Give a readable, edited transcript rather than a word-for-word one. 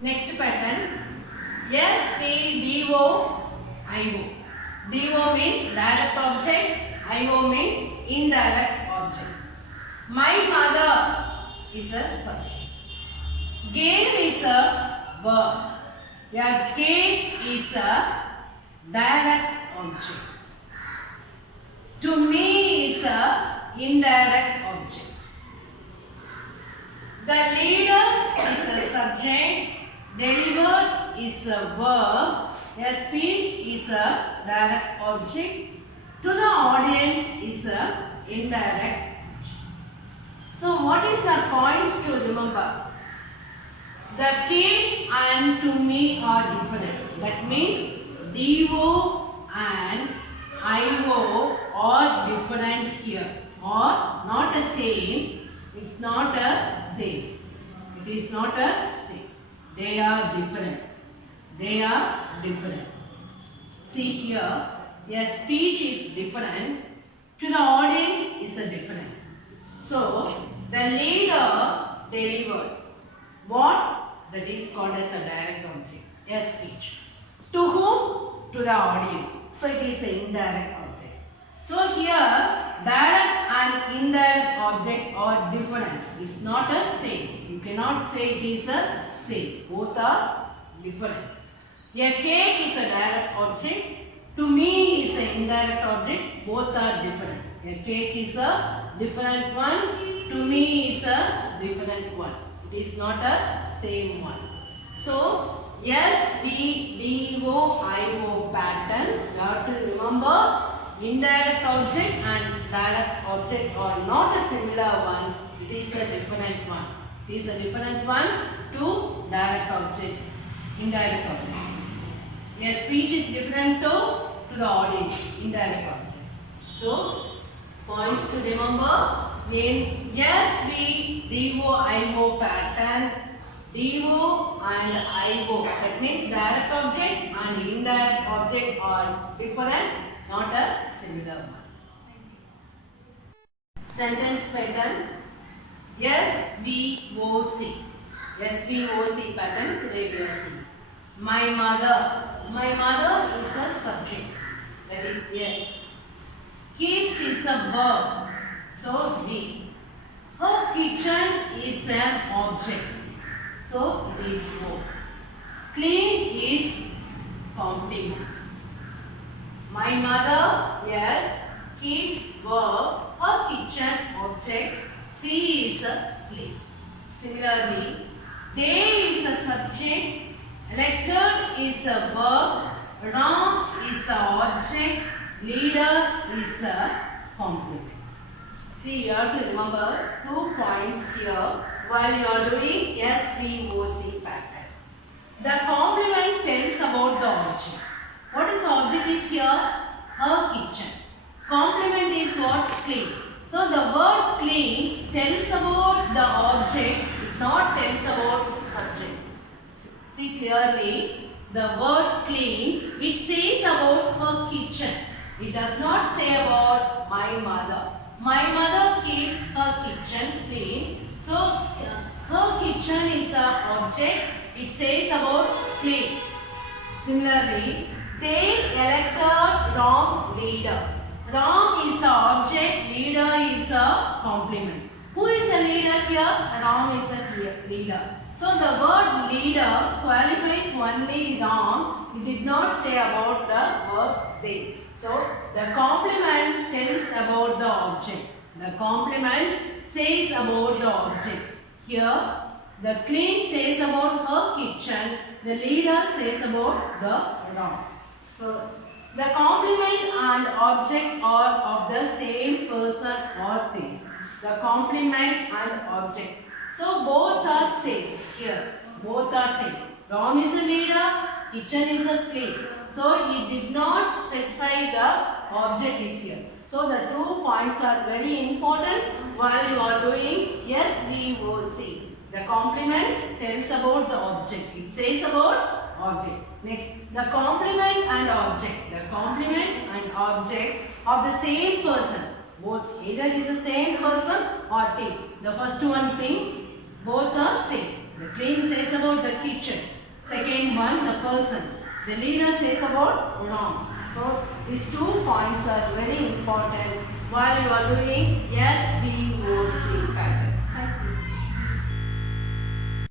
Next pattern. SVDO-IO. DO means direct object, IO means indirect object. My mother is a subject. Game is a verb. Your game is a direct object. To me is a indirect object. The leader is a subject. Delivered is a verb. A speech is a direct object. To the audience is a indirect object. So what is the points to remember? The cake and to me are different. That means DO and IO are different here. Or not the same. It's not a same. It is not a same. They are different. They are different. See here, a speech is different. To the audience is a different. So, the leader delivered. What? That is called as a direct object. A speech. To whom? To the audience. So, it is an indirect object. So, here, direct and indirect object are different. It's not a same. You cannot say it is a same. Both are different. A cake is a direct object. To me is an indirect object. Both are different. A cake is a different one. To me is a different one. It is not a same one. So, SVDO-IO pattern. You have to remember indirect object and direct object are not a similar one. It is a different one. It is a different one to direct object, indirect object. A speech is different to the audience, indirect object. So, points to remember in SVDO-IO pattern, DO and IO. That means direct object and indirect object are different, not a similar one. Sentence pattern. SVOC. SVOC pattern today we are seeing. My mother. My mother is a subject. That is yes. Keeps is a verb. So we. Her kitchen is an object. So it is both. Clean is complement. My mother, yes, keeps verb. Her kitchen object. She is a clean. Similarly, they is a subject. Elected is a verb. Wrong is a object. Leader is a complement. See, you have to remember 2 points here while you are doing SVOC pattern. The complement tells about the object. What is the object is here? Her kitchen. Complement is what? Clean. So the word clean tells about the object, it not tells about subject. See clearly, the word clean, it says about her kitchen. It does not say about my mother. My mother keeps her kitchen clean. So her kitchen is the object. It says about clean. Similarly, they elected wrong leader. Wrong is the object, leader is a complement. Who is the leader here? Wrong is the leader. So the word leader qualifies only wrong. It did not say about the verb they. So the complement tells about the object. The complement says about the object. Here the clean says about her kitchen. The leader says about the wrong. So the complement and object are of the same person or things. The complement and object. So both are same here. Both are same. Ram is a leader, kitchen is a clean. So it did not specify the object is here. So the 2 points are very important while you are doing SVOC. The complement tells about the object. It says about object. Next, the complement and object. The complement and object of the same person. Both either is the same person or thing. The first one thing, both are same. The clean says about the kitchen. person. The leader says about wrong. So these 2 points are very important while you are doing SVO.